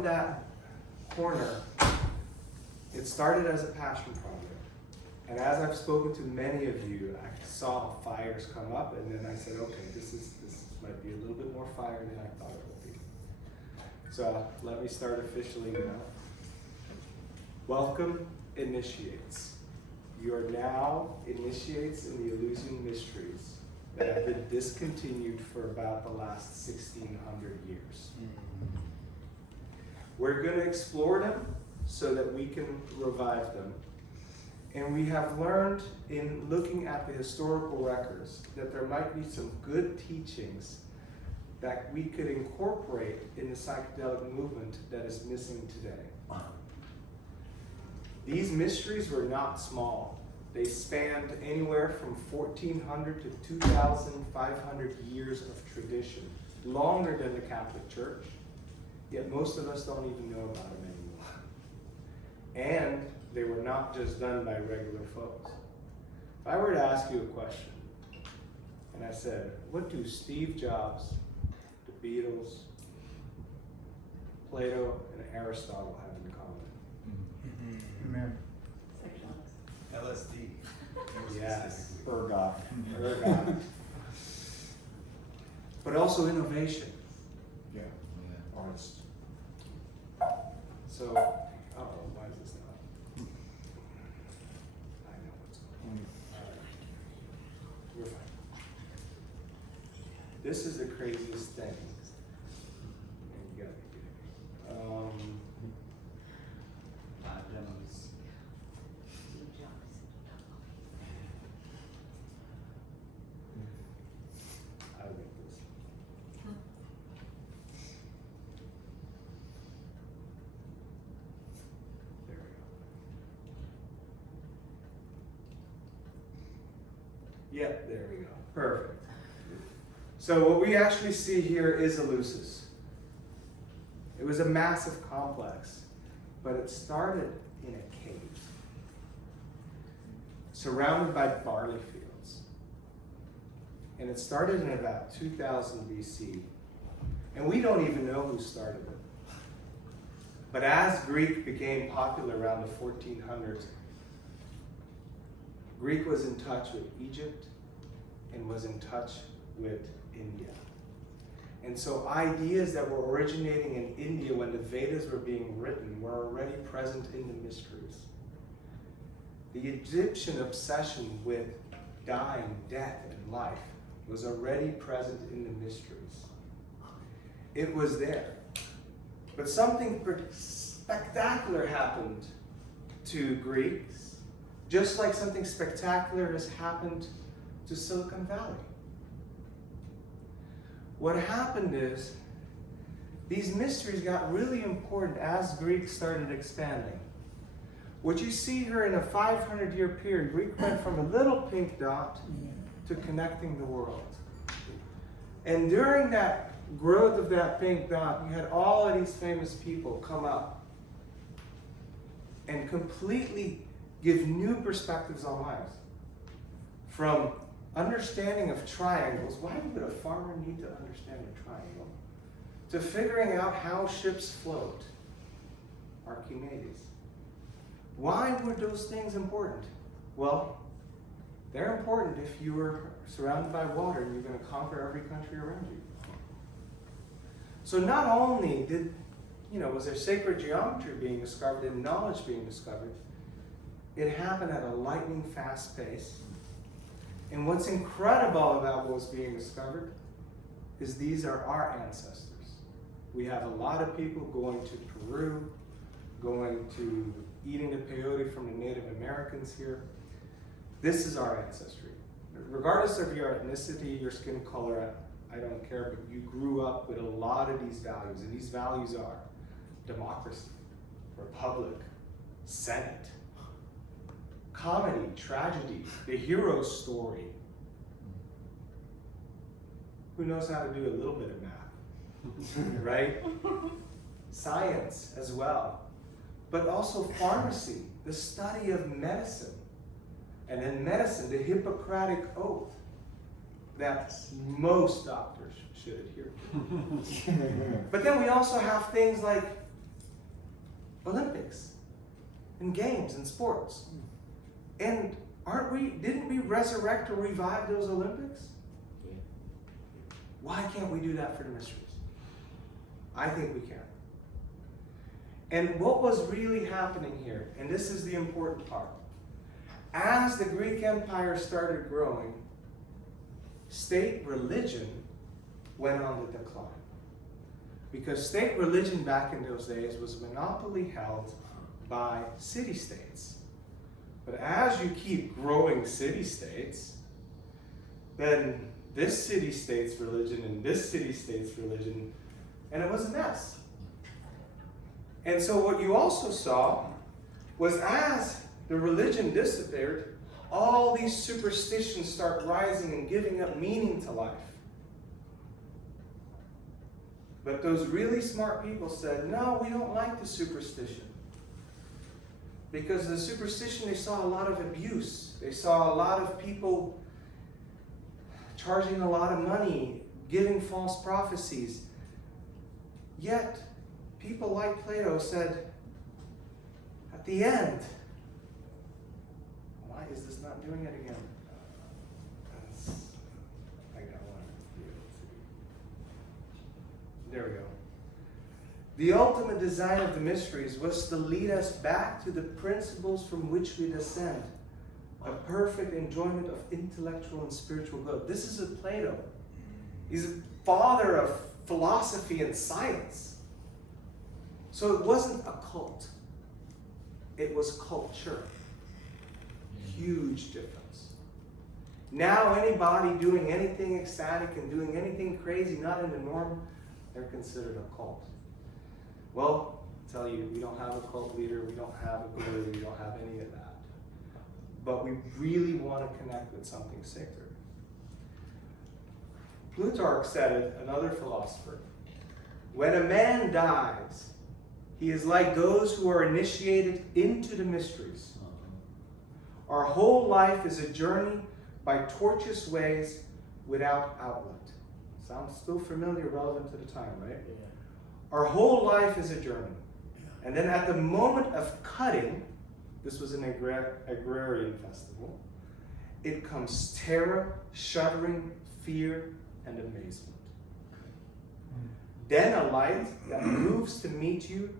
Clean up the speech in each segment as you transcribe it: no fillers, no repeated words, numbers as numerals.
from that corner, it started as a passion project. And as I've spoken to many of you, I saw fires come up, and then I said, okay, this might be a little bit more fire than I thought it would be. So let me start officially now. Welcome, initiates. You are now initiates in the Eleusis mysteries that have been discontinued for about the last 1,600 years. We're going to explore them so that we can revive them. And we have learned in looking at the historical records that there might be some good teachings that we could incorporate in the psychedelic movement that is missing today. These mysteries were not small. They spanned anywhere from 1,400 to 2,500 years of tradition, longer than the Catholic Church, yet most of us don't even know about them anymore. And they were not just done by regular folks. If I were to ask you a question, and I said, what do Steve Jobs, the Beatles, Plato, and Aristotle have in common? Amen. LSD. Yes. Ergot. Ergot. But also innovation. Yeah. Artist. So, why is this not? I know what's going on. All right. We're fine. This is the craziest thing. You gotta be kidding me. Demos. I like this. There we go. Yep, there we go. Perfect. So what we actually see here is Eleusis. It was a massive complex, but it started in a cave, surrounded by barley fields. And it started in about 2000 BC. And we don't even know who started it. But as Greek became popular around the 1400s, Greek was in touch with Egypt and was in touch with India. And so ideas that were originating in India when the Vedas were being written were already present in the mysteries. The Egyptian obsession with dying, death, and life was already present in the mysteries. It was there. But something spectacular happened to Greeks, just like something spectacular has happened to Silicon Valley. What happened is, these mysteries got really important as Greeks started expanding. What you see here in a 500-year period, Greek went from a little pink dot to connecting the world. And during that growth of that pink dot, you had all of these famous people come up and completely give new perspectives on life. From understanding of triangles, why would a farmer need to understand a triangle? To figuring out how ships float, Archimedes. Why were those things important? Well, they're important if you were surrounded by water and you're going to conquer every country around you. So not only was there sacred geometry being discovered and knowledge being discovered, it happened at a lightning fast pace. And what's incredible about what was being discovered is these are our ancestors. We have a lot of people going to Peru, going to eating the peyote from the Native Americans here. This is our ancestry. Regardless of your ethnicity, your skin color, I don't care, but you grew up with a lot of these values, and these values are democracy, republic, senate, comedy, tragedy, the hero story. Who knows how to do a little bit of math, right? Science as well, but also pharmacy, the study of medicine, and then medicine, the Hippocratic Oath that most doctors should adhere to. But then we also have things like Olympics and games and sports. And didn't we resurrect or revive those Olympics? Yeah. Why can't we do that for the mysteries? I think we can. And what was really happening here, and this is the important part, as the Greek Empire started growing, state religion went on the decline. Because state religion back in those days was monopoly held by city-states. But as you keep growing city-states, then this city-state's religion and this city-state's religion, and it was a mess. And so what you also saw was as the religion disappeared, all these superstitions start rising and giving up meaning to life. But those really smart people said, no, we don't like the superstition. Because the superstition, they saw a lot of abuse. They saw a lot of people charging a lot of money, giving false prophecies. Yet, people like Plato said, at the end, why is this not doing it again? I got one. There we go. The ultimate design of the mysteries was to lead us back to the principles from which we descend, a perfect enjoyment of intellectual and spiritual growth. This is a Plato. He's a father of philosophy and science. So it wasn't a cult. It was culture. Huge difference. Now anybody doing anything ecstatic and doing anything crazy, not in the norm, they're considered a cult. Well, I'll tell you, we don't have a cult leader, we don't have a guru, we don't have any of that. But we really want to connect with something sacred. Plutarch said it, another philosopher. When a man dies, he is like those who are initiated into the mysteries. Our whole life is a journey by tortuous ways without outlet. Sounds still familiar, relevant to the time, right? Yeah. Our whole life is a journey. And then at the moment of cutting, this was an agrarian festival, it comes terror, shuddering, fear, and amazement. Then a light that moves to meet you,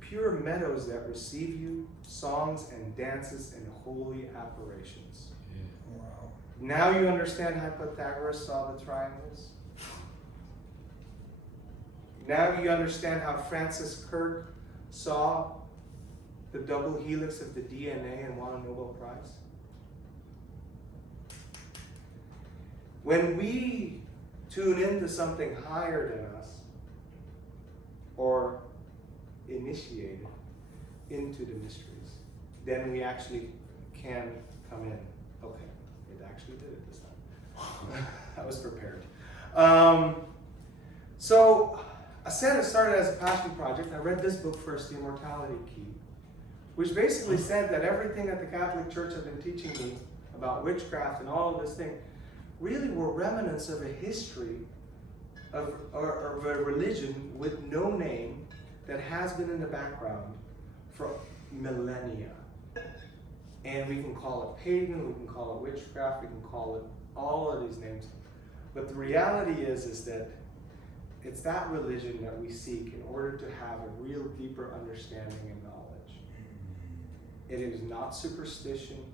pure meadows that receive you, songs and dances and holy apparitions. Yeah. Wow. Now you understand how Pythagoras saw the triangles? Now you understand how Francis Crick saw the double helix of the DNA and won a Nobel Prize? When we tune into something higher than us, or initiated into the mysteries, then we actually can come in. Okay, it actually did it this time. I was prepared. So I said it started as a passion project. I read this book first, The Immortality Key, which basically said that everything that the Catholic Church had been teaching me about witchcraft and all of this thing really were remnants of a history of a religion with no name that has been in the background for millennia. And we can call it pagan, we can call it witchcraft, we can call it all of these names. But the reality is that it's that religion that we seek in order to have a real deeper understanding and knowledge. It is not superstition,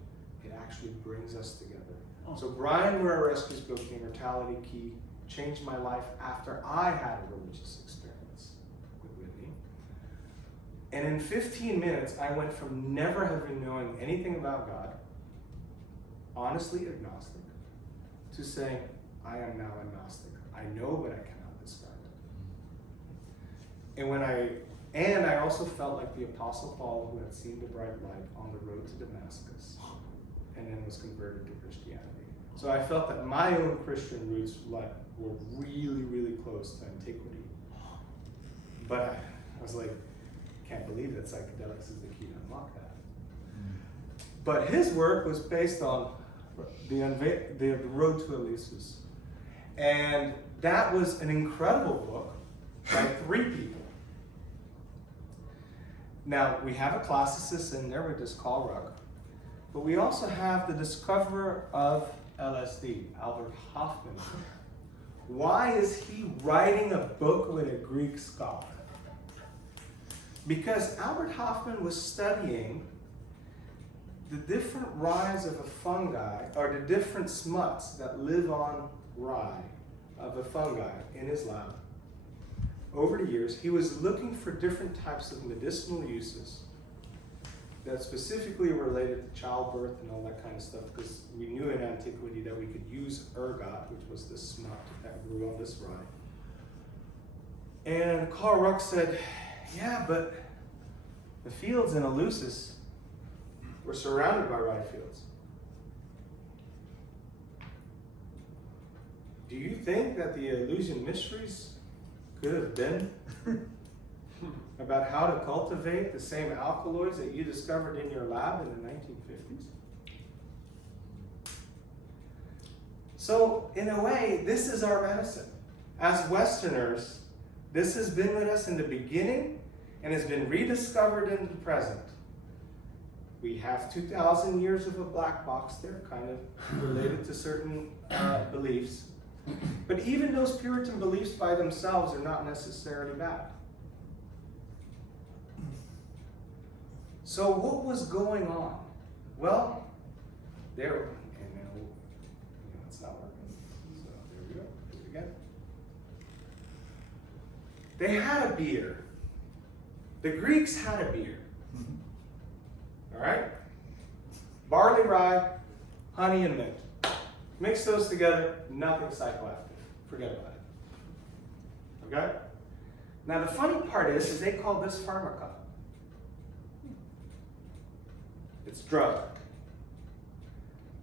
it actually brings us together. So Brian Murarescu's book, The Immortality Key, changed my life after I had a religious experience with Whitney. And in 15 minutes, I went from never having known anything about God, honestly agnostic, to saying, I am now agnostic. I know, but I cannot describe it. And I also felt like the Apostle Paul, who had seen the bright light on the road to Damascus, and then was converted to Christianity. So I felt that my own Christian roots were really, really close to antiquity. But I was like, can't believe that psychedelics is the key to unlock that. But his work was based on the Road to Eleusis. And that was an incredible book by 3 people. Now, we have a classicist in there with this Karl Ruck, but we also have the discoverer of LSD, Albert Hoffman. Why is he writing a book with a Greek scholar? Because Albert Hoffman was studying the different ryes of a fungi, or the different smuts that live on rye of a fungi in his lab. Over the years, he was looking for different types of medicinal uses that specifically related to childbirth and all that kind of stuff, because we knew in antiquity that we could use ergot, which was this smut that grew on this rye. And Karl Ruck said, yeah, but the fields in Eleusis were surrounded by rye fields. Do you think that the Eleusinian mysteries could have been about how to cultivate the same alkaloids that you discovered in your lab in the 1950s? So, in a way, this is our medicine. As Westerners, this has been with us in the beginning and has been rediscovered in the present. We have 2,000 years of a black box there, kind of related to certain beliefs. But even those Puritan beliefs by themselves are not necessarily bad. So what was going on? Well, there, and now, it's not working. So there we go, do it again. They had a beer. The Greeks had a beer. All right? Barley, rye, honey, and mint. Mix those together, nothing psychoactive. Forget about it. Okay? Now the funny part is they call this pharmaca. It's drug.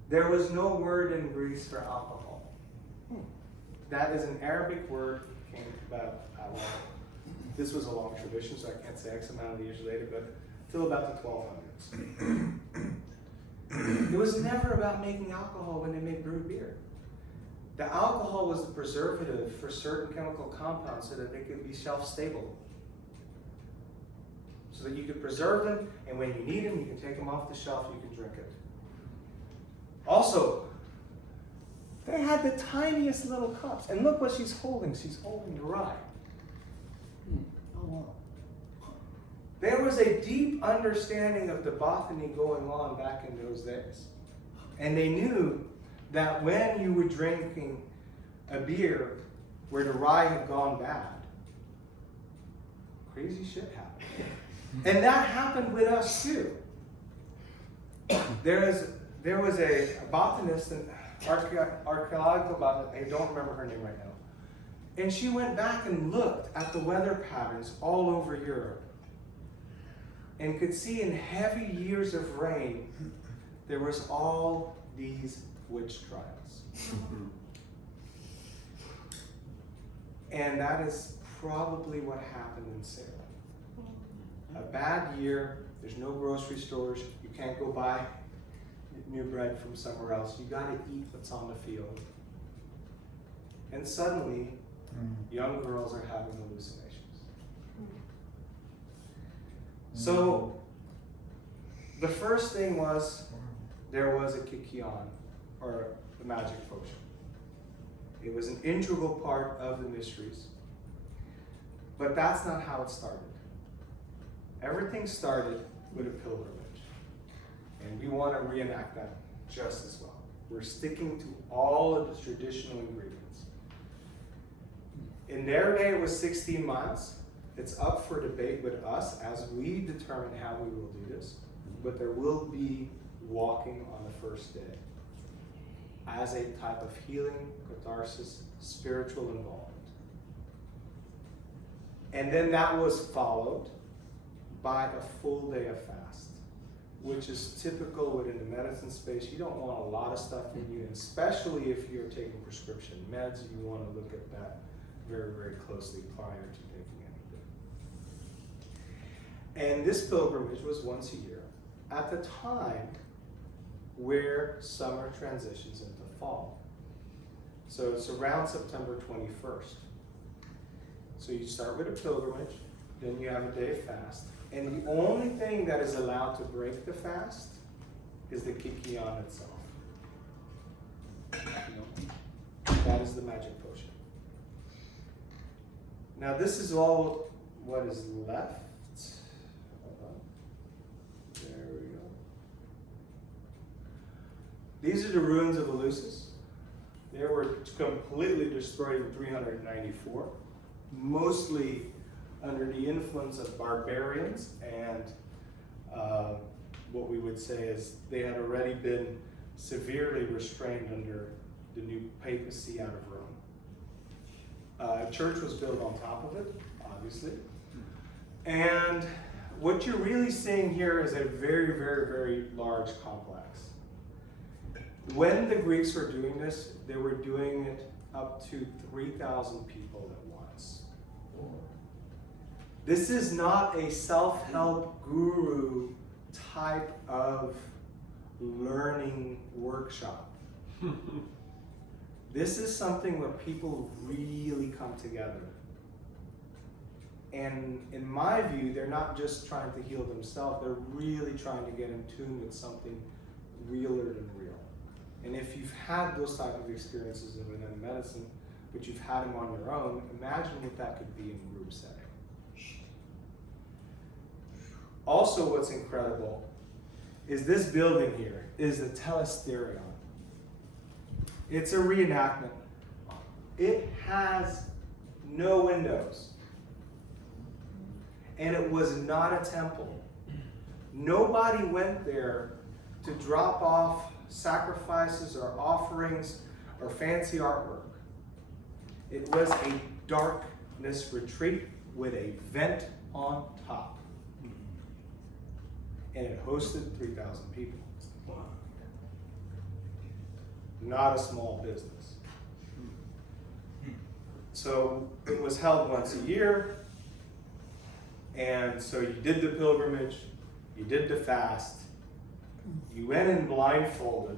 There was no word in Greece for alcohol. That is an Arabic word, came about, this was a long tradition, so I can't say X amount of years later, but till about the 1200s. It was never about making alcohol when they made brewed beer. The alcohol was the preservative for certain chemical compounds so that they could be shelf-stable. So that you could preserve them, and when you need them, you can take them off the shelf, you can drink it. Also, they had the tiniest little cups. And look what she's holding. She's holding the rye. Oh, wow. There was a deep understanding of the botany going on back in those days. And they knew that when you were drinking a beer where the rye had gone bad, crazy shit happened. And that happened with us too. There was a botanist, an archaeological botanist, I don't remember her name right now. And she went back and looked at the weather patterns all over Europe and could see in heavy years of rain, there was all these witch trials. And that is probably what happened in Salem. A bad year, there's no grocery stores, you can't go buy new bread from somewhere else, you gotta eat what's on the field. And suddenly, young girls are having hallucinations. So, the first thing was, there was a kikion, or the magic potion. It was an integral part of the mysteries. But that's not how it started. Everything started with a pilgrimage. And we want to reenact that just as well. We're sticking to all of the traditional ingredients. In their day, it was 16 miles. It's up for debate with us as we determine how we will do this. But there will be walking on the first day as a type of healing, catharsis, spiritual involvement. And then that was followed by a full day of fast, which is typical within the medicine space. You don't want a lot of stuff in you, and especially if you're taking prescription meds, you want to look at that very, very closely prior to taking anything. And this pilgrimage was once a year at the time where summer transitions into fall. So it's around September 21st. So you start with a pilgrimage, Then you have a day of fast. And the only thing that is allowed to break the fast is the kikion itself. You know, that is the magic potion. Now this is all what is left. Hold on. There we go. These are the ruins of Eleusis. They were completely destroyed in 394, mostly under the influence of barbarians, and what we would say is they had already been severely restrained under the new papacy out of Rome. A church was built on top of it, obviously. And what you're really seeing here is a very, very, very large complex. When the Greeks were doing this, they were doing it up to 3,000 people at once. This is not a self-help guru type of learning workshop. This is something where people really come together. And in my view, they're not just trying to heal themselves, they're really trying to get in tune with something realer than real. And if you've had those type of experiences in medicine, but you've had them on your own, imagine what that could be in a group setting. Also, what's incredible is this building here is the telesterion. It's a reenactment. It has no windows. And it was not a temple. Nobody went there to drop off sacrifices or offerings or fancy artwork. It was a darkness retreat with a vent on top. And it hosted 3,000 people. Not a small business. So it was held once a year, and so you did the pilgrimage, you did the fast, you went in blindfolded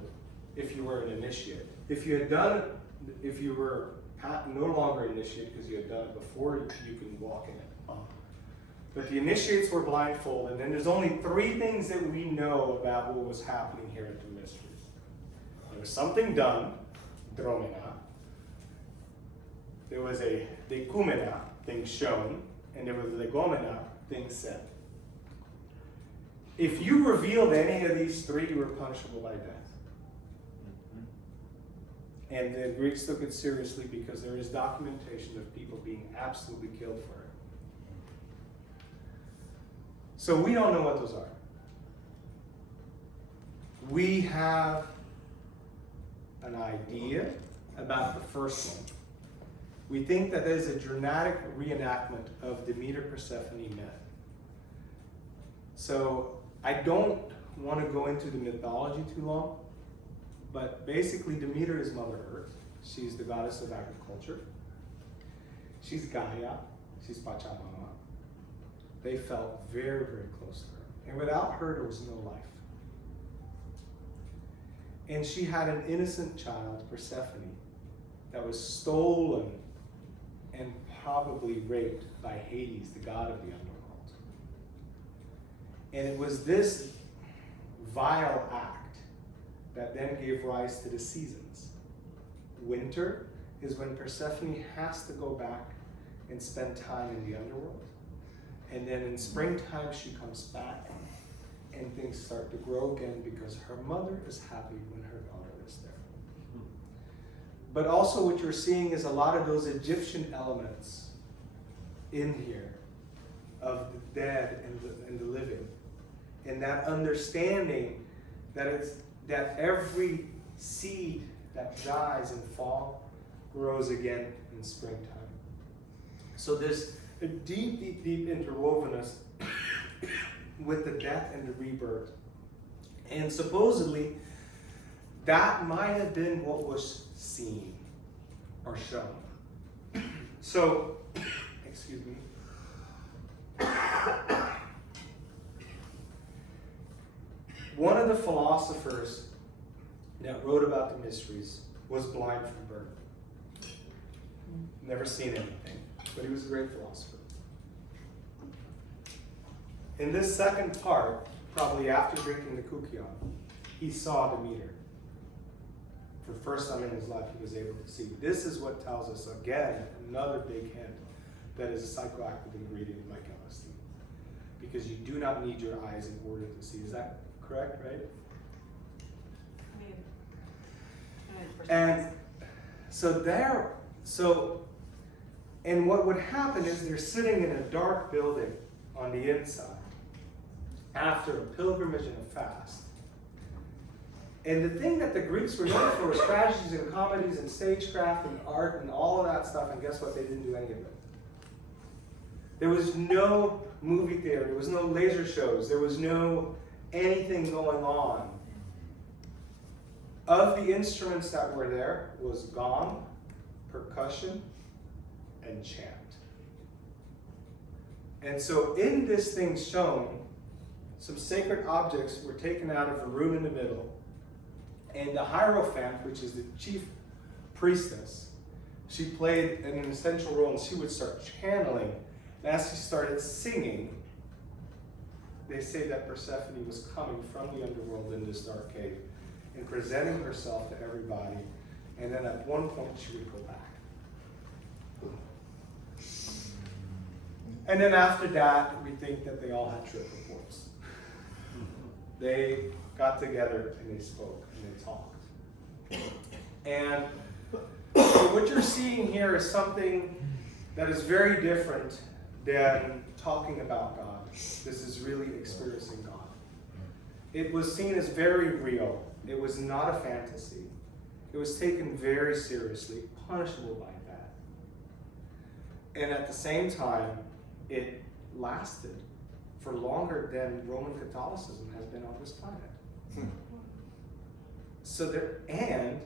if you were an initiate. If you had done it, if you were no longer initiate because you had done it before, you can walk in it. But the initiates were blindfolded, and there's only 3 things that we know about what was happening here at the mysteries. There was something done, dromena. There was a dekumena, thing shown, and there was a legomena, thing said. If you revealed any of these 3, you were punishable by death. And the Greeks took it seriously because there is documentation of people being absolutely killed for it. So we don't know what those are. We have an idea about the first one. We think that there's a dramatic reenactment of Demeter Persephone met. So I don't want to go into the mythology too long, but basically Demeter is Mother Earth. She's the goddess of agriculture. She's Gaia. She's Pachamama. They felt very, very close to her. And without her, there was no life. And she had an innocent child, Persephone, that was stolen and probably raped by Hades, the god of the underworld. And it was this vile act that then gave rise to the seasons. Winter is when Persephone has to go back and spend time in the underworld. And then in springtime, she comes back and things start to grow again because her mother is happy when her daughter is there. But also what you're seeing is a lot of those Egyptian elements in here of the dead and the living. And that understanding that every seed that dies in fall grows again in springtime. So there's a deep, deep, deep interwovenness with the death and the rebirth. And supposedly, that might have been what was seen or shown. So, excuse me. One of the philosophers that wrote about the mysteries was blind from birth. Never seen anything, but he was a great philosopher. In this second part, probably after drinking the kukion, he saw the meter. For the first time in his life, he was able to see. This is what tells us, again, another big hint that is a psychoactive ingredient in my chemistry. Because you do not need your eyes in order to see. Is that correct, right? And and what would happen is they're sitting in a dark building on the inside after a pilgrimage and a fast. And the thing that the Greeks were known for was tragedies and comedies and stagecraft and art and all of that stuff, and guess what? They didn't do any of it. There was no movie theater, there was no laser shows, there was no anything going on. Of the instruments that were there was gong, percussion, and chant. And so in this thing shown, some sacred objects were taken out of a room in the middle, and the Hierophant, which is the chief priestess, she played an essential role, and she would start channeling. And as she started singing, they say that Persephone was coming from the underworld in this dark cave and presenting herself to everybody. And then at one point, she would go back. And then after that, we think that they all had trip reports. They got together and they spoke and they talked. And so what you're seeing here is something that is very different than talking about God. This is really experiencing God. It was seen as very real. It was not a fantasy. It was taken very seriously, punishable by that. And at the same time, it lasted for longer than Roman Catholicism has been on this planet. And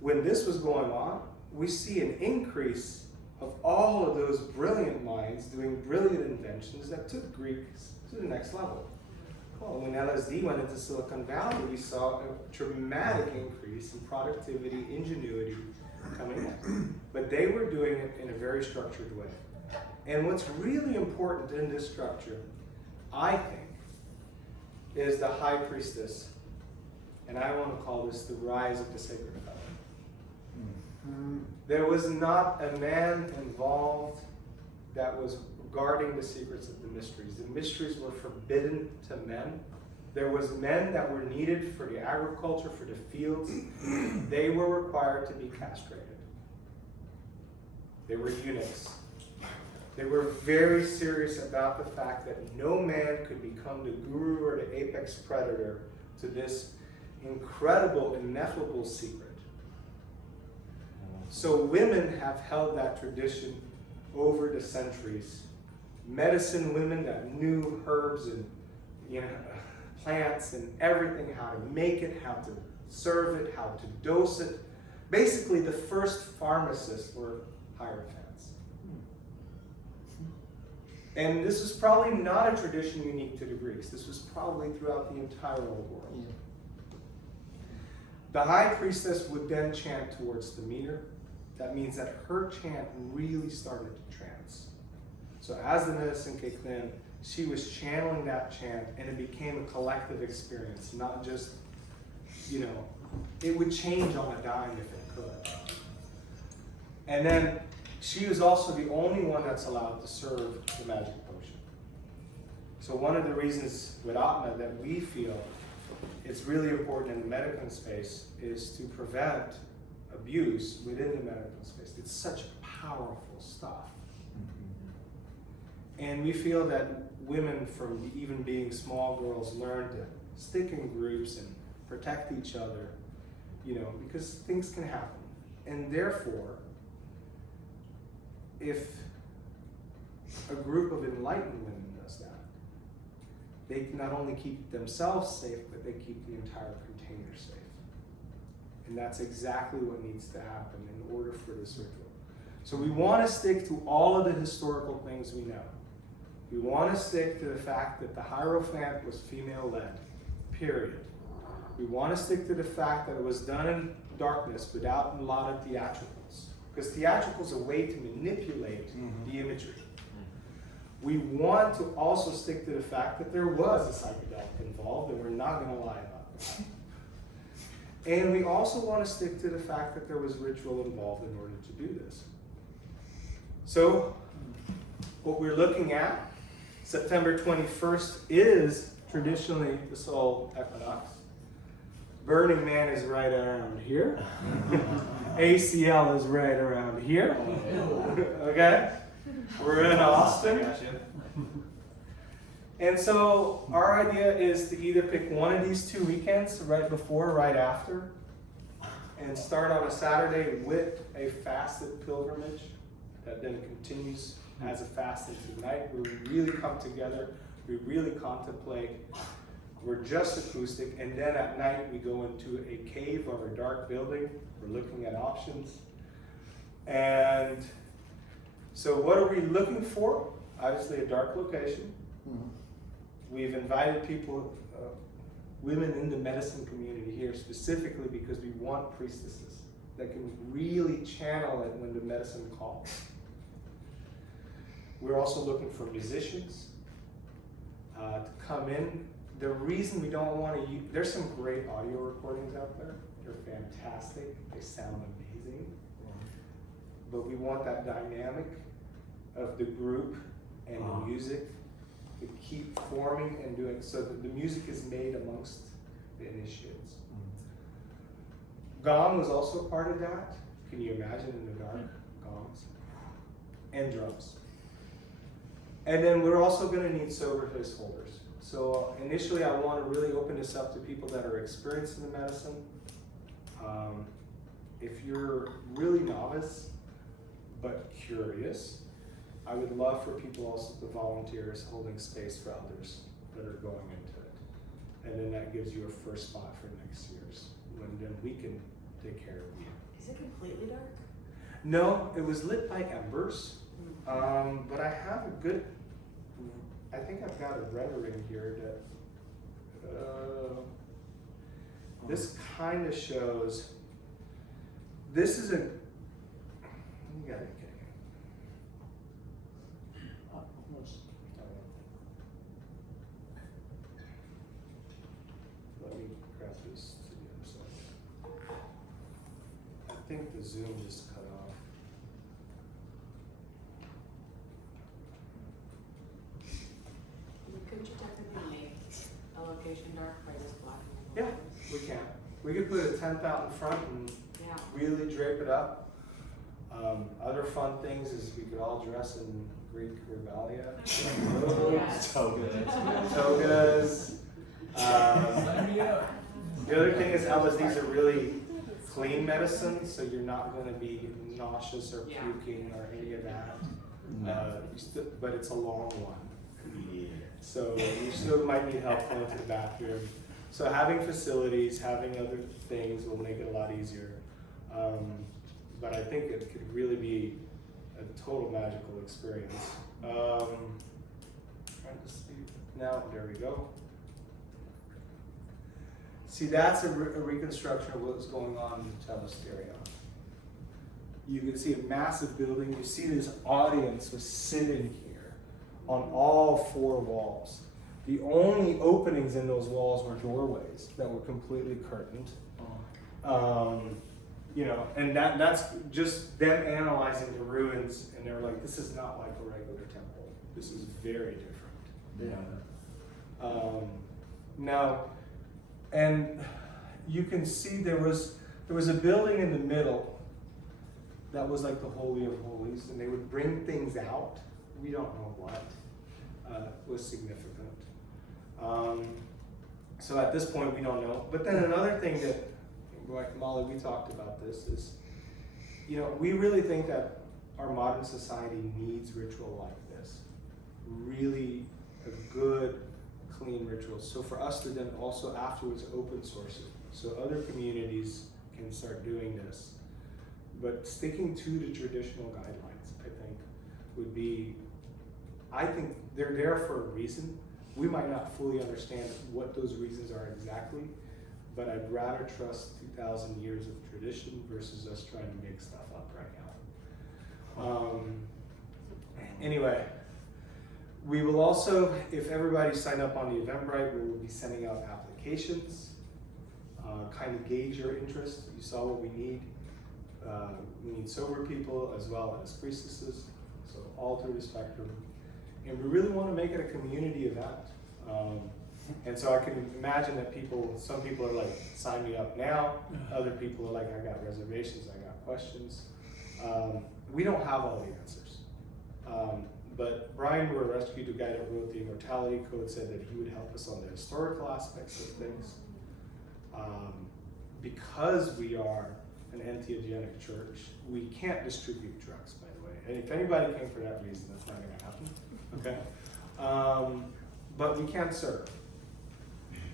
when this was going on, we see an increase of all of those brilliant minds doing brilliant inventions that took Greeks to the next level. Well, when LSD went into Silicon Valley, we saw a dramatic increase in productivity, ingenuity coming in. But they were doing it in a very structured way. And what's really important in this structure, I think, is the high priestess. And I want to call this the rise of the sacred feminine. There was not a man involved that was guarding the secrets of the mysteries. The mysteries were forbidden to men. There was men that were needed for the agriculture, for the fields. They were required to be castrated. They were eunuchs. They were very serious about the fact that no man could become the guru or the apex predator to this incredible, ineffable secret. So women have held that tradition over the centuries. Medicine women that knew herbs and plants and everything, how to make it, how to serve it, how to dose it. Basically, the first pharmacists were hierophants. And this is probably not a tradition unique to the Greeks. This was probably throughout the entire old world. The high priestess would then chant towards the meter. That means that her chant really started to trance. So as the medicine kicked in, she was channeling that chant, and it became a collective experience, not just, it would change on a dime if it could. And then she was also the only one that's allowed to serve the magic potion. So one of the reasons with ＡTMA that we feel it's really important in the medical space is to prevent abuse within the medical space. It's such powerful stuff. And we feel that women, from even being small girls, learn to stick in groups and protect each other, because things can happen. And therefore, if a group of enlightened women does that, they not only keep themselves safe, but they keep the entire container safe. And that's exactly what needs to happen in order for this ritual. So we want to stick to all of the historical things we know. We want to stick to the fact that the Hierophant was female-led, period. We want to stick to the fact that it was done in darkness without a lot of theatricals. Because theatricals are a way to manipulate the imagery. We want to also stick to the fact that there was a psychedelic involved, and we're not going to lie about that. And we also want to stick to the fact that there was ritual involved in order to do this. So, what we're looking at, September 21st is traditionally the soul equinox. Burning Man is right around here. ACL is right around here. Okay? We're in Austin. And so our idea is to either pick one of these 2 weekends, right before or right after, and start on a Saturday with a fasted pilgrimage that then continues as a fast into the night, where we really come together, we really contemplate. We're just acoustic, and then at night we go into a cave or a dark building. We're looking at options. And so what are we looking for? Obviously a dark location. We've invited people, women in the medicine community here specifically because we want priestesses that can really channel it when the medicine calls. We're also looking for musicians to come in. The reason we don't want to use, there's some great audio recordings out there. They're fantastic. They sound amazing. But we want that dynamic of the group and the music to keep forming and doing, so that the music is made amongst the initiates. Gong was also part of that. Can you imagine in the dark? Gongs. And drums. And then we're also going to need sober placeholders. So initially I want to really open this up to people that are experienced in the medicine. If you're really novice but curious, I would love for people also to volunteer as holding space for others that are going into it. And then that gives you a first spot for next year's, when then we can take care of you. Is it completely dark? No, it was lit by embers, but I have a good, I think I've got a rendering here that, this kind of shows, this is a, you gotta be kidding me. Let me grab this to the other side. I think the zoom just cut off. Couldn't you technically make a location dark by just blocking it? Yeah, we can. We could put a tent out in front and Yeah. really drape it up. Other fun things is we could all dress in Greek regalia. Yes. Togas. The other thing is LSDs are really clean medicine, so you're not going to be nauseous or puking or any of that. But it's a long one. So you still might need help going to the bathroom. So having facilities, having other things will make it a lot easier. But I think it could really be a total magical experience. Trying to see. Now, there we go. See, that's a reconstruction of what's going on in the Telesterion. You can see a massive building. You see this audience was sitting here on all 4 walls. The only openings in those walls were doorways that were completely curtained. You know, and that's just them analyzing the ruins, and they were like, this is not like a regular temple. This is very different. Yeah. Now, and you can see there was a building in the middle that was like the Holy of Holies, and they would bring things out. We don't know what was significant. So at this point, we don't know. But then another thing that, like Molly, we talked about this, is, you know, we really think that our modern society needs ritual like this. Really a good, clean ritual. So for us to then also afterwards open source it, so other communities can start doing this. But sticking to the traditional guidelines, I think, would be, I think they're there for a reason. We might not fully understand what those reasons are exactly, but I'd rather trust 2,000 years of tradition versus us trying to make stuff up right now. Anyway, We will also, if everybody signed up on the Eventbrite, we will be sending out applications, kind of gauge your interest. You saw what we need. We need sober people as well as priestesses, so all through the spectrum. And we really want to make it a community event. And so I can imagine that some people are like, sign me up now. Other people are like, I got reservations, I got questions. We don't have all the answers. But Brian, who rescued the guy that wrote the Immortality Code, said that he would help us on the historical aspects of things. Because we are an entheogenic church, we can't distribute drugs, by the way. And if anybody came for that reason, that's not going to happen. Okay? But we can't serve.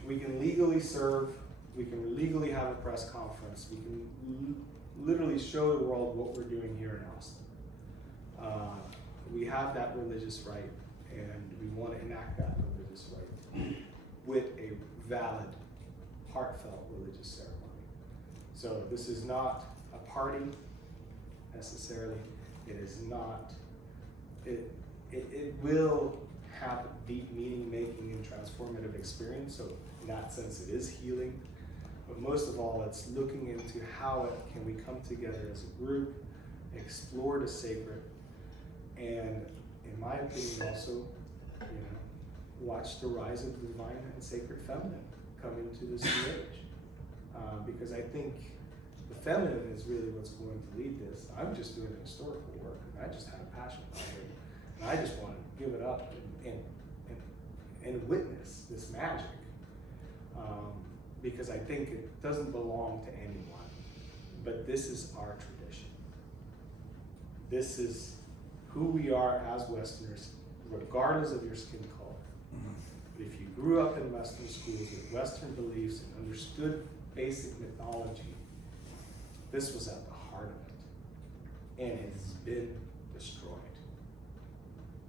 We can legally serve. We can legally have a press conference. We can literally show the world what we're doing here in Austin. We have that religious right, and we want to enact that religious right with a valid, heartfelt religious ceremony. So this is not a party necessarily. It is not. It will have a deep meaning-making and transformative experience. So in that sense, it is healing. But most of all, it's looking into how can we come together as a group, explore the sacred, and in my opinion also, watch the rise of the divine and sacred feminine come into this new age. Because I think the feminine is really what's going to lead this. I'm just doing historical work, and I just have a passion about it. And I just want to give it up and witness this magic. Because I think it doesn't belong to anyone, but this is our tradition. This is who we are as Westerners, regardless of your skin color. But if you grew up in Western schools with Western beliefs and understood basic mythology, this was at the heart of it, and it has been destroyed.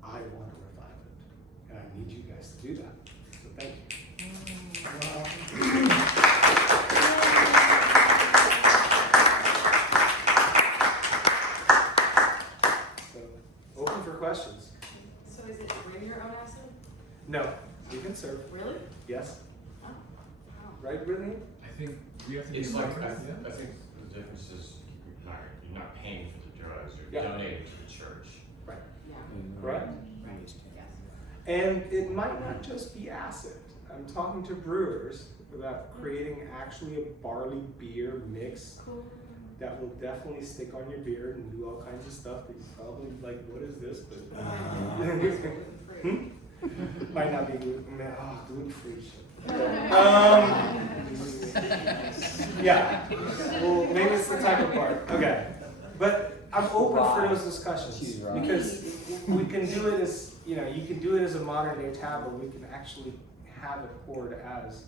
I want to revive it, and I need you guys to do that. So thank you. So, open for questions. So is it bring your own acid? No, you can serve. Really? Yes. Oh. Wow. Right, Brittany? I think we have to It's do like, something. I think the difference is you're not paying for the drugs, you're Yeah. donating to the church. Right. Yeah. Correct? Right. Yes. And it might not just be acid. I'm talking to brewers about creating actually a barley beer mix Cool. that will definitely stick on your beard and do all kinds of stuff that you probably like, what is this? But might not be gluten-free shit. Yeah. Well, maybe it's the type of part. Okay. But I'm open for those discussions because we can do it as, you can do it as a modern day tablet. We can actually have it poured as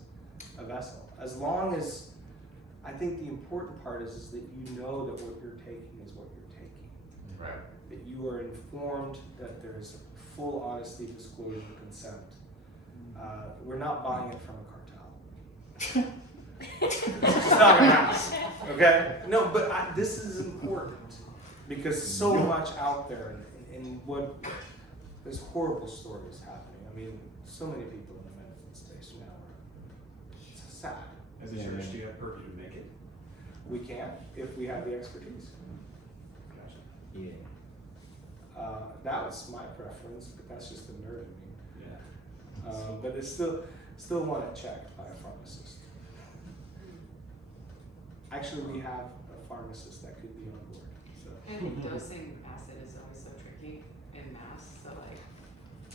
a vessel. As long as, I think the important part is that you know that what you're taking is what you're taking. Right. That you are informed, that there's full honesty, disclosure, consent. We're not buying it from a cartel. It's just not gonna happen. Okay? No, but this is important because so much out there and what there's horrible stories happening. I mean, so many people in the medicine space now are sad. As a church, do you have purview to make it? We can if we have the expertise. Yeah. That was my preference, but that's just the nerd in me. Yeah. But it's still want it checked by a pharmacist. Actually, we have a pharmacist that could be on board. So. And dosing acid is always so tricky in mass, so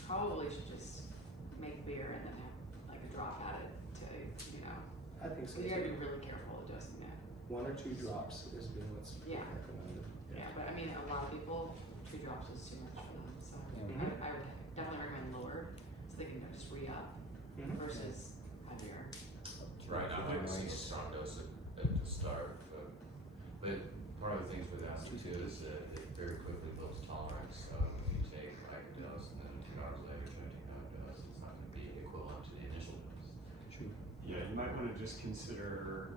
probably should just make beer and then have a drop added to, I think so. you gotta be Too. really careful with dosing it. 1 or 2 drops has been what's Yeah. recommended. Yeah, but I mean, a lot of people, 2 drops is too much for them, so Mhm. I would definitely recommend lower, so they can just re-up Mhm. versus a beer. Right, I would see a strong dose at the start, but part of the things with acid too is that it very quickly builds tolerance. If you take a dose and then 2 hours later try to take another dose, it's not going to be equivalent to the initial dose. True. Yeah, you might want to just consider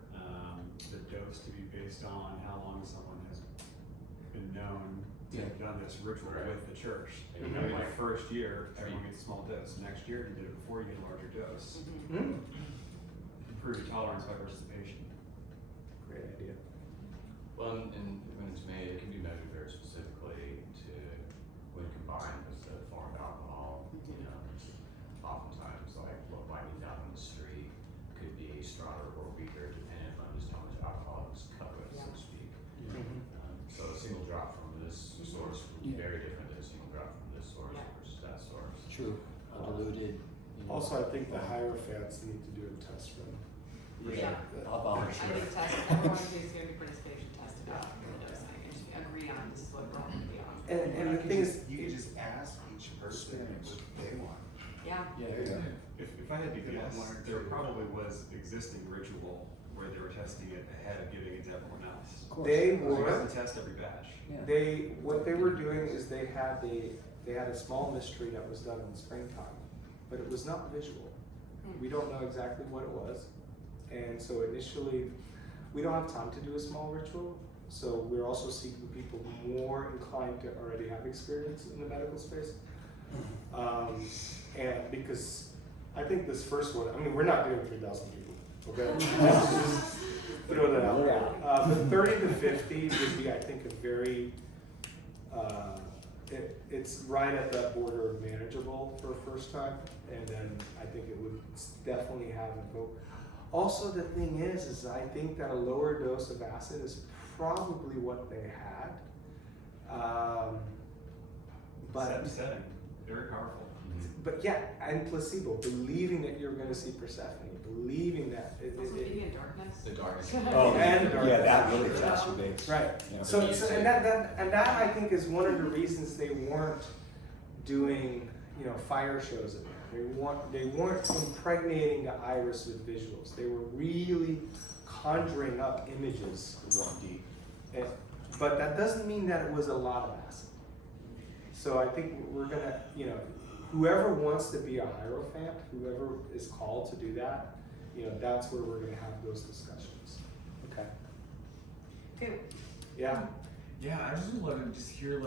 the dose to be based on how long someone has been known You've done this ritual Right. with the church. Mhm. Maybe like first year, everyone gets a small dose. Next year, if you did it before, you get a larger dose. Mhm. Improve your tolerance by participation. Great idea. Well, and when it's made, it can be measured very specifically to when combined with the form of alcohol. You know, oftentimes like what might be down on the street could be stronger or weaker depending on just how much alcohol is cut with, so to speak. So a single drop from this source would be very different than a single drop from this source Yeah. versus that source. True. Diluted. You know. Also, I think the Hierophants need to do a test run. Yeah. I'll I volunteer. think test, everyone who's doing participation test about the dosing and just agree on this is what we're going to be on. And the thing is, You could just ask each person what they want. Yeah. Yeah. If I had to Good guess, one. there probably was existing ritual where they were testing it ahead of giving it to everyone else. Of course. they So you were, have to test every batch. Yeah. what they were doing is they had a small mystery that was done in the springtime, but it was not visual. We don't know exactly what it was. And so initially, we don't have time to do a small ritual. So we're also seeking people more inclined to already have experience in the medical space. And because I think this first one, I mean, we're not doing 3,000 people, okay? Just throw that out there. But 30 to 50 would be, I think, a very, it's right at that border of manageable for a first time. And then I think it would definitely have a vote. Also, the thing is I think that a lower dose of acid is probably what they had. But Setting, very powerful. But yeah, and placebo, believing that you're going to see Persephone, believing that Also being in darkness. The darkness. Oh, And yeah, that really exacerbates. right. Yeah. So and that I think is one of the reasons they weren't doing fire shows in there. They weren't impregnating the iris with visuals. They were really conjuring up images. Deep. But that doesn't mean that it was a lot of acid. So I think we're gonna, whoever wants to be a Hierophant, whoever is called to do that, that's where we're gonna have those discussions. Okay. Okay. Yeah. Yeah, I just would love to just hear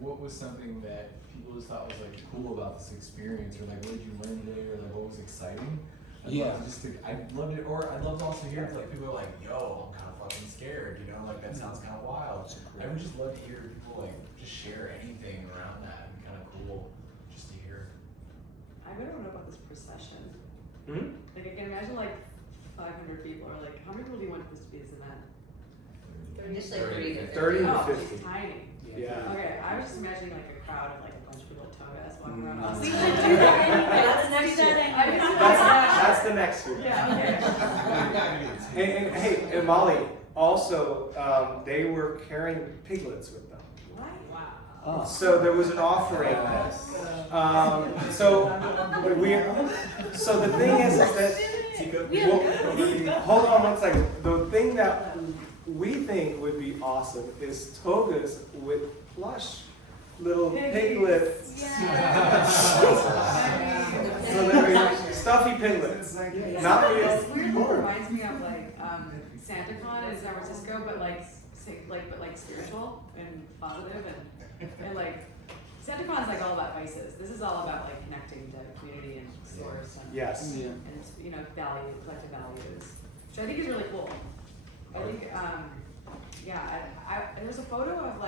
what was something that people just thought was cool about this experience, or what did you learn today, or what was exciting. I'd love to also hear if people are yo, I'm kind of fucking scared, that sounds kind of wild. I would just love to hear people just share anything around that. It'd be kind of cool just to hear. I really don't know about this procession. Hmm? I can imagine 500 people, or how many people do you want this to be this event? Just like 30 to 30 to Oh, 50. it's tiny. Yeah. Okay, I was just imagining a crowd of a bunch of people with togas walking around. Mm. us. We should do that anyway. That's next setting. I just- That's the next year. Yeah, okay. And hey, and Molly, also, they were carrying piglets with them. What? Wow. Oh. So there was an offering. So the thing is that hold on one second. The thing that we think would be awesome is togas with plush little piglets. So there stuffy piglets. Not real. This weirdly reminds me of Santa Claus in San Francisco, but spiritual and positive and Santa Claus is all about vices. This is all about connecting to community and source and Yes. Yeah. and it's, value, collective values, which I think is really cool. I think there's a photo of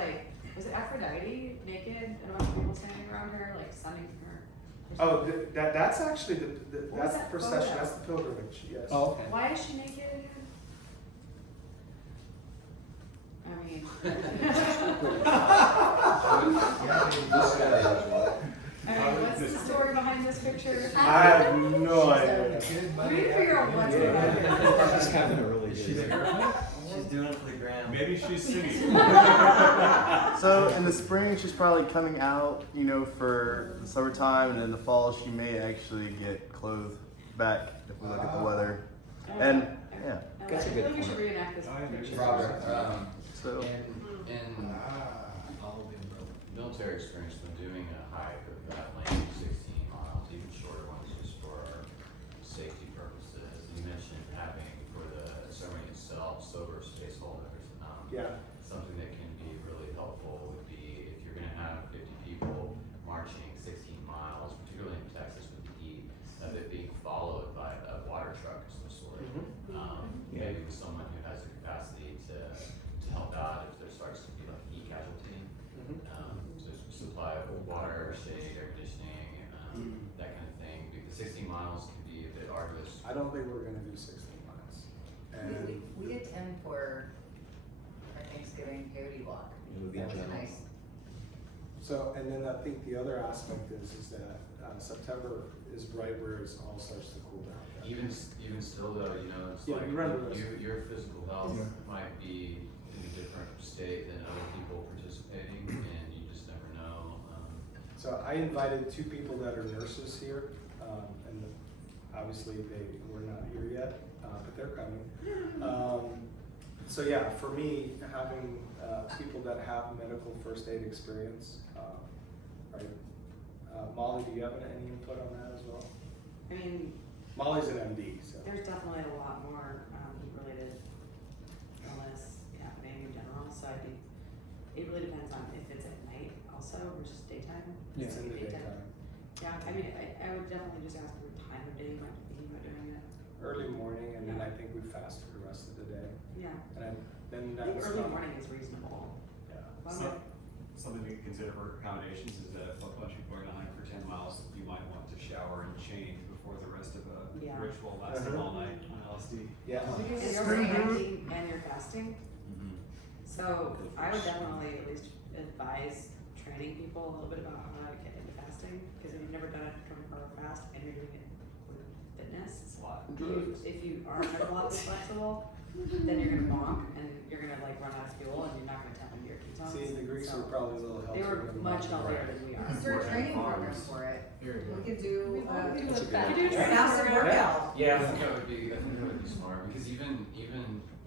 was it Aphrodite naked and a bunch of people standing around her sunning her. Oh, that's actually What that's was the that procession. photo? That's the pilgrimage. Yes. Oh, okay. Why is she naked again? I mean, what's the story behind this picture? I have no idea. We need to figure out what's going on. She's having a really good day. She's doing it for the gram. Maybe she's singing. So in the spring, she's probably coming out, for the summertime, and in the fall, she may actually get clothed back if we look at the weather. And yeah, That's a I good feel like we should point. reenact this picture. Robert, so in All of the above. military experience, when doing a hike of that length, 16 miles, even shorter ones, just for safety purposes, you mentioned having for the ceremony itself sober space holders. Yeah. Something that can be really miles could be a bit arduous. I don't think we're gonna do 16 miles. And We did 10 for our Thanksgiving peyote walk. That was nice. so, and then I think the other aspect is that September is right where it all starts to cool down. Even still though, you know, it's Yeah, like you run the risk. your physical health might be in a different state than other people participating, and you just never know. So I invited 2 people that are nurses here, and obviously they were not here yet, but they're coming. So yeah, for me, having people that have medical first aid experience, right? Molly, do you have any input on that as well? I mean, Molly's an MD, so. there's definitely a lot more heat-related illness happening in general, so I think it really depends on if it's at night also versus daytime. It's in the daytime. Yeah, I mean, I would definitely just ask for the time of day you might be thinking about doing it. Early morning, and then I think we fast for the rest of the day. Yeah, And then I think that's early not- morning is reasonable. Yeah. Well, Something to consider for accommodations is that if a bunch of people are going for 10 miles, you might want to shower and change before the rest of a Yeah. ritual lasting all night on LSD. Yeah. And you're emptying and you're fasting, Mm-hmm. so I would definitely at least advise training people a little bit about how to get into fasting, because if you've never done a 24-hour fast and you're doing it with fitness, It's a lot. if you are metabolically flexible, then you're gonna bonk and you're gonna like run out of fuel and you're not gonna tap into your ketones. See, the Greeks So were probably a little they healthier. were than much we healthier are. than we We are. can start a training program for it. Here we go. We could do That's a good You idea. do a training fasted program. workout. Yeah, I think that would be smart, because even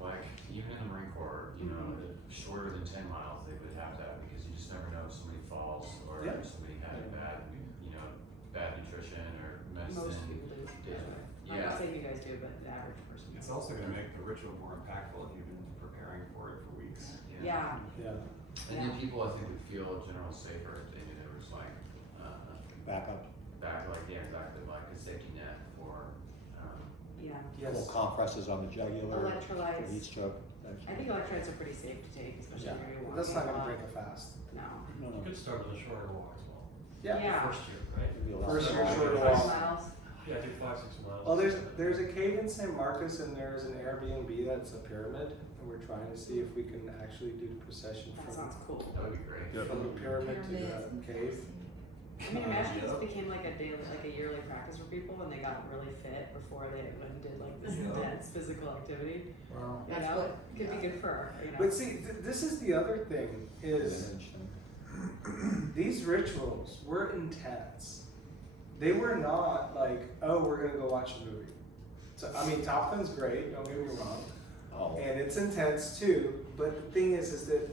like even in the Marine Corps, you know, shorter than 10 miles, they would have that, because you just never know if somebody falls or Yeah. somebody had bad nutrition or medicine. Most people do. I'm Yeah. not saying you guys do, but the average person. It's also going to make the ritual more impactful if you've been preparing for it for weeks. Yeah, Yeah. And then people, I think, would feel in general safer if they knew there was like Backup. exactly, like a safety net for. yeah. Yes. Little compresses on the jugular. Electrolytes. For heat stroke. I think electrolytes are pretty safe to take, especially Yeah. if you're walking That's not a gonna lot. break a fast. No. No, no. You could start with a shorter walk as well. Yeah. First year, right? Maybe a lot First year, more. shorter 5 walk. miles. Yeah, do 5-6 miles. Well, there's a cave in San Marcos, and there's an Airbnb that's a pyramid, and we're trying to see if we can actually do the procession That from sounds cool. That would be great. from the pyramid to the cave. I mean, imagine this became like a daily, like a yearly practice for people, and they got really fit before they went and did like this intense physical activity. Wow. You That's know, what- could be good for, you know. But see, this is the other thing is Advantage thing. these rituals were intense. They were not like, oh, we're gonna go watch a movie. So I mean, Top Gun's great. Don't get me wrong. Oh. And it's intense too, but the thing is that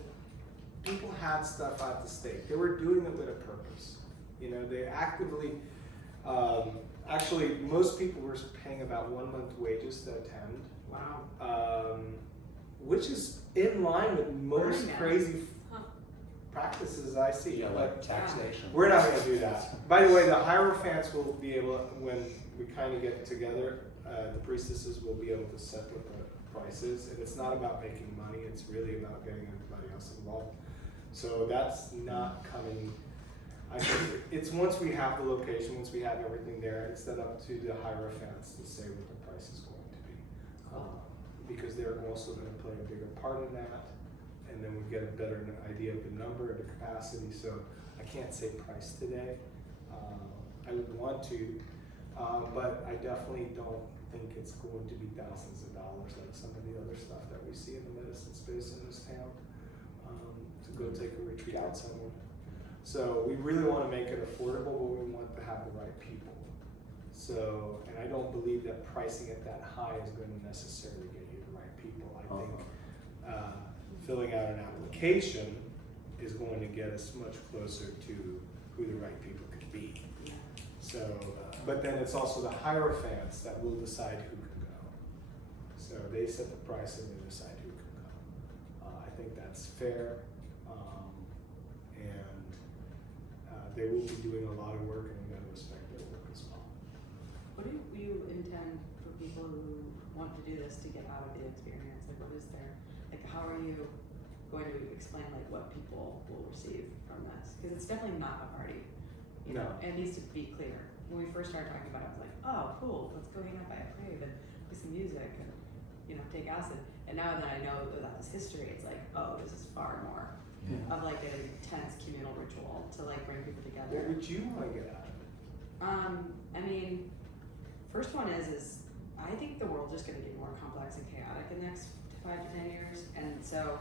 people had stuff at the stake. They were doing it with a purpose. You know, they actively, actually, most people were paying about 1 month wages to attend, Wow. which is in line with most Very nice. crazy Huh. practices I see. Yeah, But like taxation. we're not gonna do that. By the way, the Hierophants will be able, when we kind of get together, the priestesses will be able to set what the price is. And it's not about making money, it's really about getting everybody else involved. So that's not coming, I think it's once we have the location, once we have everything there, it's then up to the Hierophants to say what the price is going to be. Because they're also gonna play a bigger part in that. And then we get a better idea of the number, the capacity, so I can't say price today. I would want to, but I definitely don't think it's going to be thousands of dollars like some of the other stuff that we see in the medicine space in this town, to go take a retreat out somewhere. So we really wanna make it affordable, but we want to have the right people. So, and I don't believe that pricing it that high is gonna necessarily get you the right people. I think, filling out an application is going to get us much closer to who the right people could be. So, but then it's also the Hierophants that will decide who can go. So they set the price and they decide who can go. I think that's fair, and they will be doing a lot of work, and we gotta respect their work as well. What do you intend for people who want to do this to get out of the experience? Like, what is there? Like, how are you going to explain like what people will receive from this? Because it's definitely not a party. you know, it needs to be clear. When we first started talking about it, I was like, oh, cool, let's go hang out by a cave and play some music and, you know, take acid. And now that I know about this history, it's like, oh, this is far more of like an intense communal ritual to like bring people together. What would you want to get out of it? I mean, first one is I think the world's just gonna get more complex and chaotic in the next 5 to 10 years. And so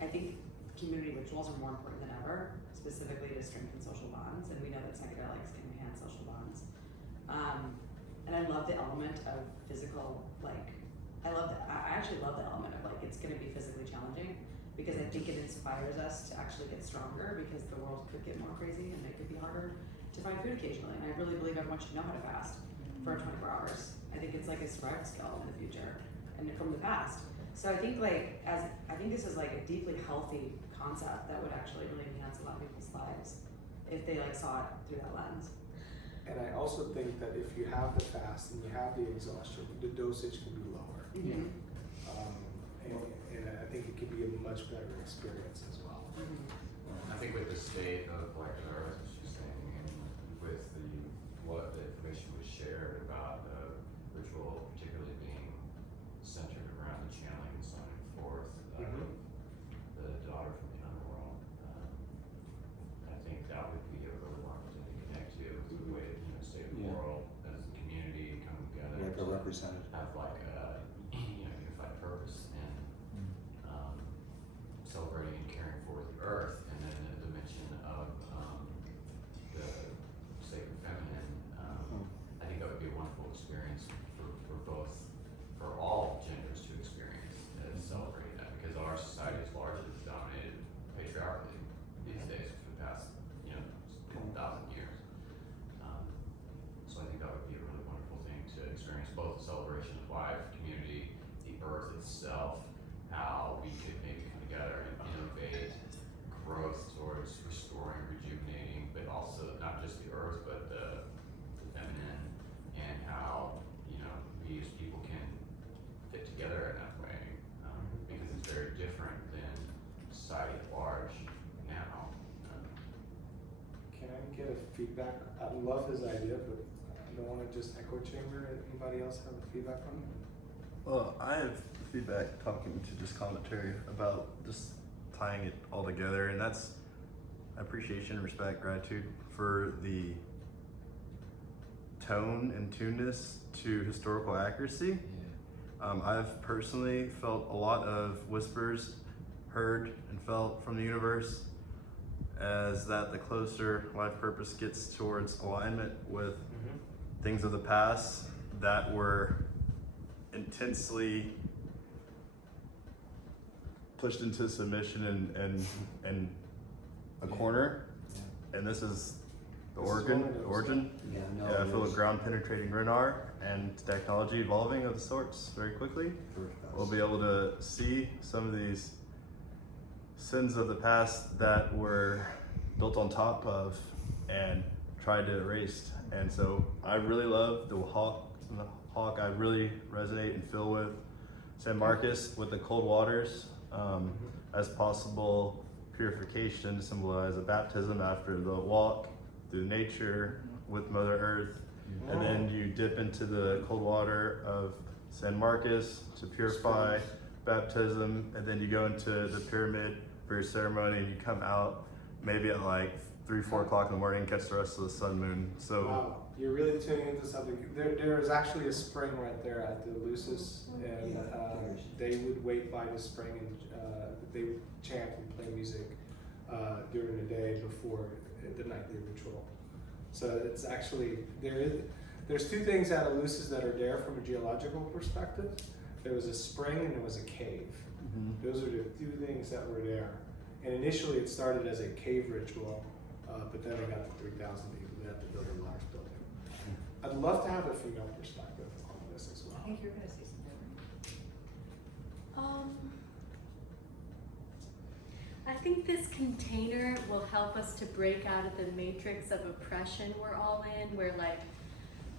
I think community rituals are more important than ever, specifically to strengthen social bonds. And we know that psychedelics can enhance social bonds. And I love the element of physical, like, I actually love the element of like, it's gonna be physically challenging because I think it inspires us to actually get stronger because the world could get more crazy and it could be harder to find food occasionally. And I really believe everyone should know how to fast for 24 hours. I think it's like a survival skill in the future and from the past. So I think like, I think this is like a deeply healthy concept that would actually really enhance a lot of people's lives if they like saw it through that lens. And I also think that if you have the fast and you have the exhaustion, the dosage can be lower. Mm-hmm. And I think it could be a much better experience as well. Mm-hmm. I think with the state of like the earth, as she's saying, and with what the information was shared about the ritual, particularly being centered around the channeling and so on and forth of the daughter from the underworld, I think that would be a really wonderful thing to connect to with the way state of the world as a community coming together. Like a representative. Have like a unified purpose and celebrating and caring for the earth, and then the dimension of the sacred feminine. I think that would be a wonderful experience for all genders to experience and celebrate that, because our society is largely dominated patriarchally these days for the past 1,000 years. So I think that would be a really wonderful thing to experience, both the celebration of life, community, the earth itself, how we could maybe come together and innovate growth towards restoring, rejuvenating, but also not just the earth, but the feminine, and how we as people can fit together in that way, because it's very different than society at large now. Can I get a feedback? I love his idea, but I don't want to just echo chamber. Anybody else have a feedback on it? Well, I have feedback talking to just commentary about just tying it all together, and that's appreciation, respect, gratitude for the tone and tuneness to historical accuracy. I've personally felt a lot of whispers heard and felt from the universe as that the closer life purpose gets towards alignment with things of the past that were intensely pushed into submission and a corner, and this is the origin. I feel a ground penetrating Renar and technology evolving of the sorts very quickly. We'll be able to see some of these sins of the past that were built on top of and tried to erase. And so I really love the hawk. I really resonate and feel with San Marcos with the cold waters as possible purification to symbolize a baptism after the walk through nature with Mother Earth. And then you dip into the cold water of San Marcos to purify baptism, and then you go into the pyramid for your ceremony, and you come out maybe at like 3-4 o'clock in the morning and catch the rest of the sun moon. So wow, you're really tuning into something. There is actually a spring right there at the Eleusis, and they would wait by the spring and they would chant and play music during the day before the nightly ritual. So it's actually, there's two things at Eleusis that are there from a geological perspective. There was a spring and there was a cave. Those are the two things that were there. And initially it started as a cave ritual, but then they got to 3,000 people. They had to build a large building. I'd love to have a female perspective on this as well. I think you're gonna say something. I think this container will help us to break out of the matrix of oppression we're all in, where like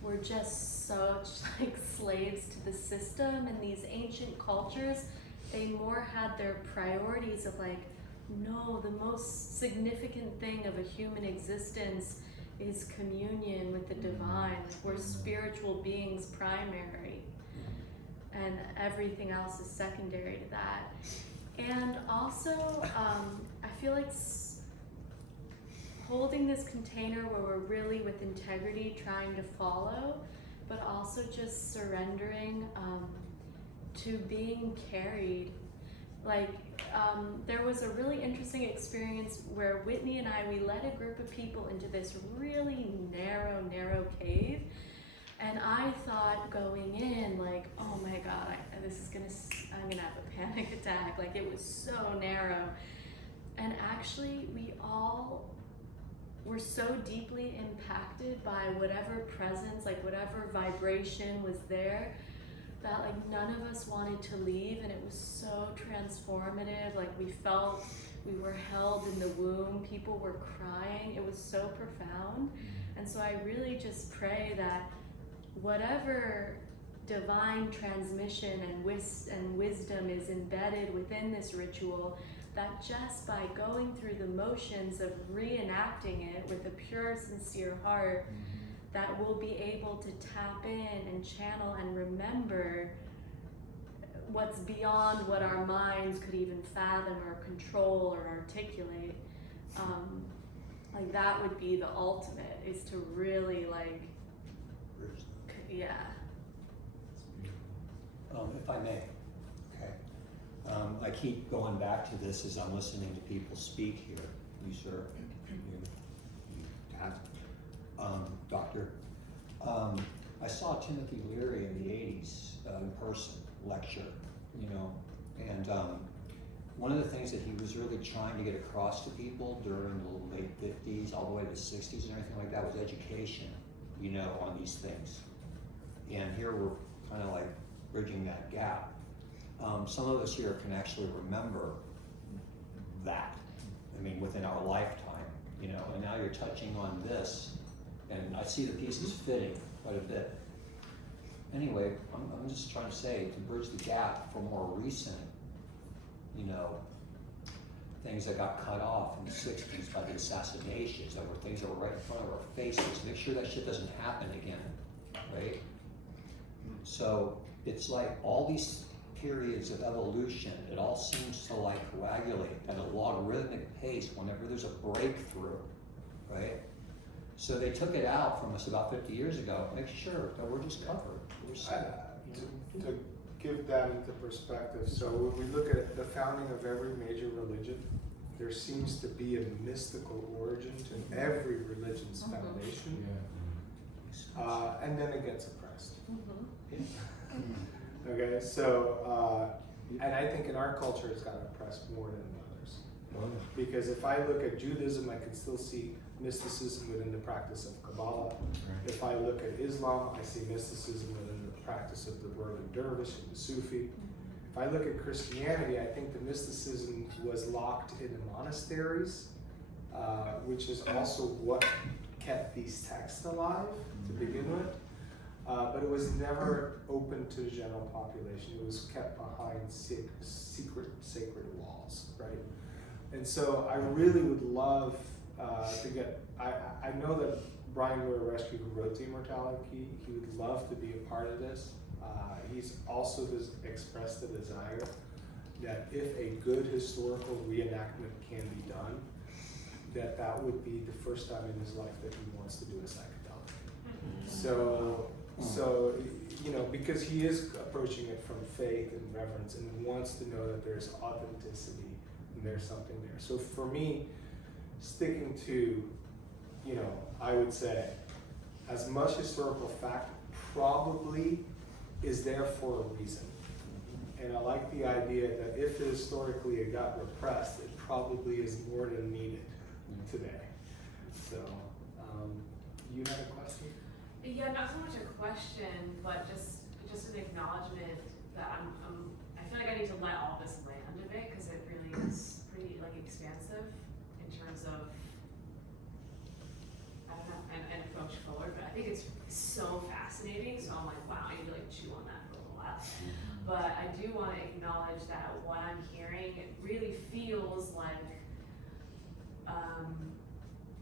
we're just such like slaves to the system. And these ancient cultures, they more had their priorities of like, no, the most significant thing of a human existence is communion with the divine. We're spiritual beings primary, and everything else is secondary to that. And also, I feel like holding this container where we're really with integrity trying to follow, but also just surrendering to being carried. Like, there was a really interesting experience where Whitney and we led a group of people into this really narrow cave. And I thought going in, like, oh my God, I'm gonna have a panic attack. Like, it was so narrow. And actually, we all were so deeply impacted by whatever presence, like whatever vibration was there, that like none of us wanted to leave, and it was so transformative. Like, we felt we were held in the womb, people were crying, it was so profound. And so I really just pray that whatever divine transmission and wisdom is embedded within this ritual, that just by going through the motions of reenacting it with a pure, sincere heart, that we'll be able to tap in and channel and remember what's beyond what our minds could even fathom or control or articulate. Like, that would be the ultimate, is to really like, yeah. If I may, okay. I keep going back to this as I'm listening to people speak here. You, sir, you have, doctor. I saw Timothy Leary in the 80s in person lecture, you know, and one of the things that he was really trying to get across to people during the late 50s, all the way to the 60s and everything like that, was education, you know, on these things. And here we're kind of like bridging that gap. Some of us here can actually remember that, I mean, within our lifetime, you know, and now you're touching on this, and I see the pieces fitting quite a bit. Anyway, I'm just trying to say, to bridge the gap for more recent, you know, things that got cut off in the 60s by the assassinations, that were things that were right in front of our faces. Make sure that shit doesn't happen again, right? So it's like all these periods of evolution, it all seems to like coagulate at a logarithmic pace whenever there's a breakthrough, right? So they took it out from us about 50 years ago. Make sure that we're just covered. We're set. To give that into perspective, so when we look at the founding of every major religion, there seems to be a mystical origin to every religion's foundation, and then it gets oppressed. Okay, so, and I think in our culture it's gotten oppressed more than others. Because if I look at Judaism, I can still see mysticism within the practice of Kabbalah. If I look at Islam, I see mysticism within the practice of the word of dervish and the Sufi. If I look at Christianity, I think the mysticism was locked in the monasteries, which is also what kept these texts alive to begin with. But it was never open to the general population. It was kept behind secret sacred walls, right? And so I really would love to get, I know that Brian Rescue, who wrote The Immortality Key, he would love to be a part of this. He's also expressed the desire that if a good historical reenactment can be done, that would be the first time in his life that he wants to do a psychedelic. So, you know, because he is approaching it from faith and reverence and wants to know that there's authenticity and there's something there. So for me, sticking to, you know, I would say as much historical fact probably is there for a reason. And I like the idea that if historically it got repressed, it probably is more than needed today. So, you had a question? Yeah, not so much a question, but just an acknowledgement that I feel like I need to let all this land a bit, because it really is pretty like expansive in terms of, I don't know, and approach forward, but I think it's so fascinating, so I'm like, wow, I need to like chew on that for a little while. But I do want to acknowledge that what I'm hearing, it really feels like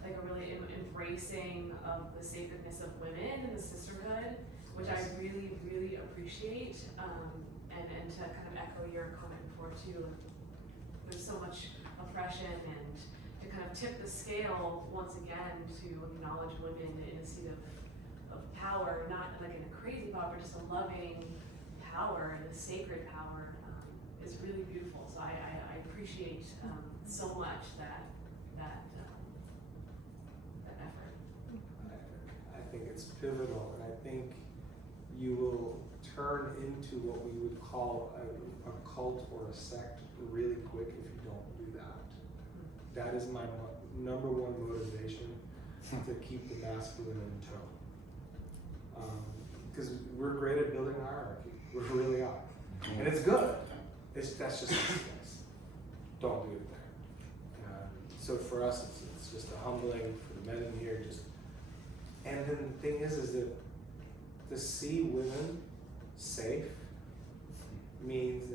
like a really embracing of the sacredness of women and the sisterhood, which I really, really appreciate. And to kind of echo your comment before too, like, there's so much oppression, and to kind of tip the scale once again to acknowledge women in a seat of power, not like in a crazy power, but just a loving power and a sacred power, is really beautiful. So I appreciate so much that effort. I think it's pivotal, and I think you will turn into what we would call a cult or a sect really quick if you don't do that. That is my number one motivation to keep the masculine in tow. Because we're great at building hierarchy. We really are. And it's good. That's just nice. Don't do it there. So for us, it's just a humbling for the men in here. And then the thing is that to see women safe means that